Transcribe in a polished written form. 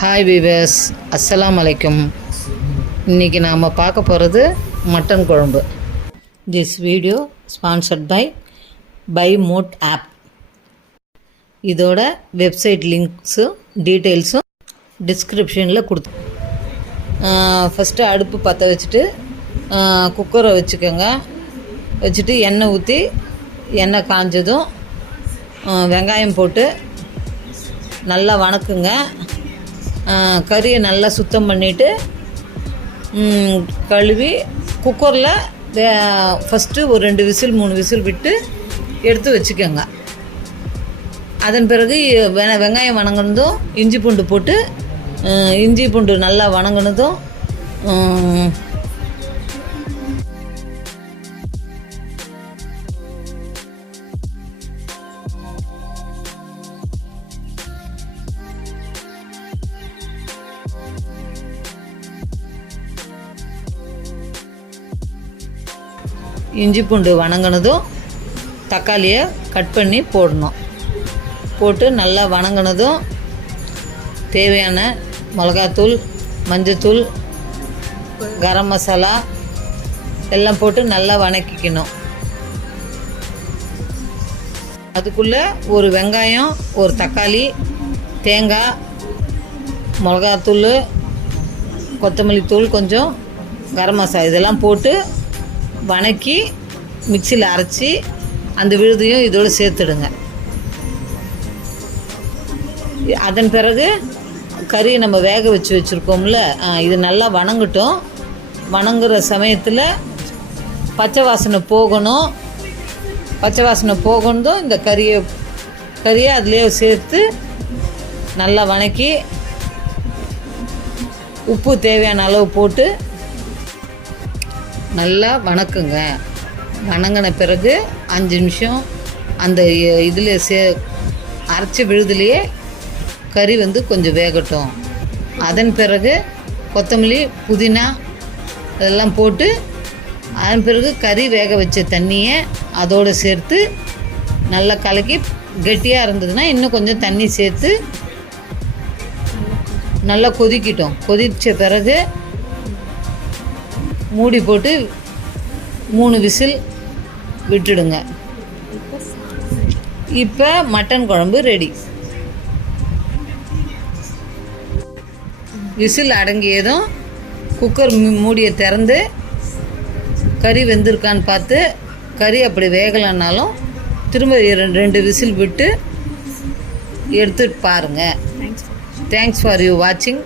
Hi viewers, அஸ்ஸலாமு அலைக்கும். இன்றைக்கி நாம் பார்க்க போகிறது மட்டன் குழம்பு. This video sponsored by mod app. இதோட வெப்சைட் லிங்க்ஸும் டீட்டெயில்ஸும் டிஸ்கிரிப்ஷனில் கொடுத்து. ஃபஸ்ட்டு அடுப்பு பற்ற வச்சுட்டு குக்கரை வச்சுக்கோங்க. வச்சுட்டு எண்ணெய் ஊற்றி எண்ணெய் காஞ்சதும் வெங்காயம் போட்டு நல்லா வணக்குங்க. கறியை நல்லா சுத்தம் பண்ணிவிட்டு கழுவி குக்கரில் ஃபஸ்ட்டு ஒரு 2 விசில் 3 விசில் விட்டு எடுத்து வச்சுக்கோங்க. அதன் பிறகு வெங்காயம் வணங்கினதும் இஞ்சி பூண்டு போட்டு இஞ்சி பூண்டு நல்லா வணங்கினதும் இஞ்சி பூண்டு வணங்கினதும் தக்காளியை கட் பண்ணி போடணும். போட்டு நல்லா வணங்கினதும் தேவையான மிளகாத்தூள், மஞ்சத்தூள், கரம் மசாலா எல்லாம் போட்டு நல்லா வணக்கிக்கணும். அதுக்குள்ளே ஒரு வெங்காயம், ஒரு தக்காளி, தேங்காய், மிளகாத்தூள், கொத்தமல்லி தூள், கொஞ்சம் கரம் மசாலா இதெல்லாம் போட்டு வணக்கி மிக்சியில் அரைச்சி அந்த விழுதையும் இதோடு சேர்த்துடுங்க. அதன் பிறகு கறியை நம்ம வேக வச்சு வச்சுருக்கோம்ல, இது நல்லா வணங்கட்டும். வணங்குற சமயத்தில் பச்சை வாசனை போகணும். பச்சை வாசனை போகணும். இந்த கறியை அதிலே சேர்த்து நல்லா வணக்கி உப்பு தேவையான அளவு போட்டு நல்லா வணக்குங்க. வணங்கின பிறகு 5 நிமிஷம் அந்த இதில் அரைச்சி விழுதுலேயே கறி கொஞ்சம் வேகட்டும். அதன் பிறகு கொத்தமல்லி, புதினா இதெல்லாம் போட்டு அதன் பிறகு கறி வேக வச்ச தண்ணியை அதோடு சேர்த்து நல்லா கலக்கி, கெட்டியாக இருந்ததுன்னா இன்னும் கொஞ்சம் தண்ணி சேர்த்து நல்லா கொதிக்கட்டும். கொதித்த பிறகு மூடி போட்டு 3 விசில் விட்டுடுங்க. இப்போ மட்டன் குழம்பு ரெடி. விசில் அடங்கியதும் குக்கர் மூடியை திறந்து கறி வெந்திருக்கான்னு பார்த்து, கறி அப்படி வேகலைன்னாலும் திரும்ப 2 விசில் விட்டு எடுத்துட்டு பாருங்கள். தேங்க்ஸ் ஃபார் யூ வாட்சிங்.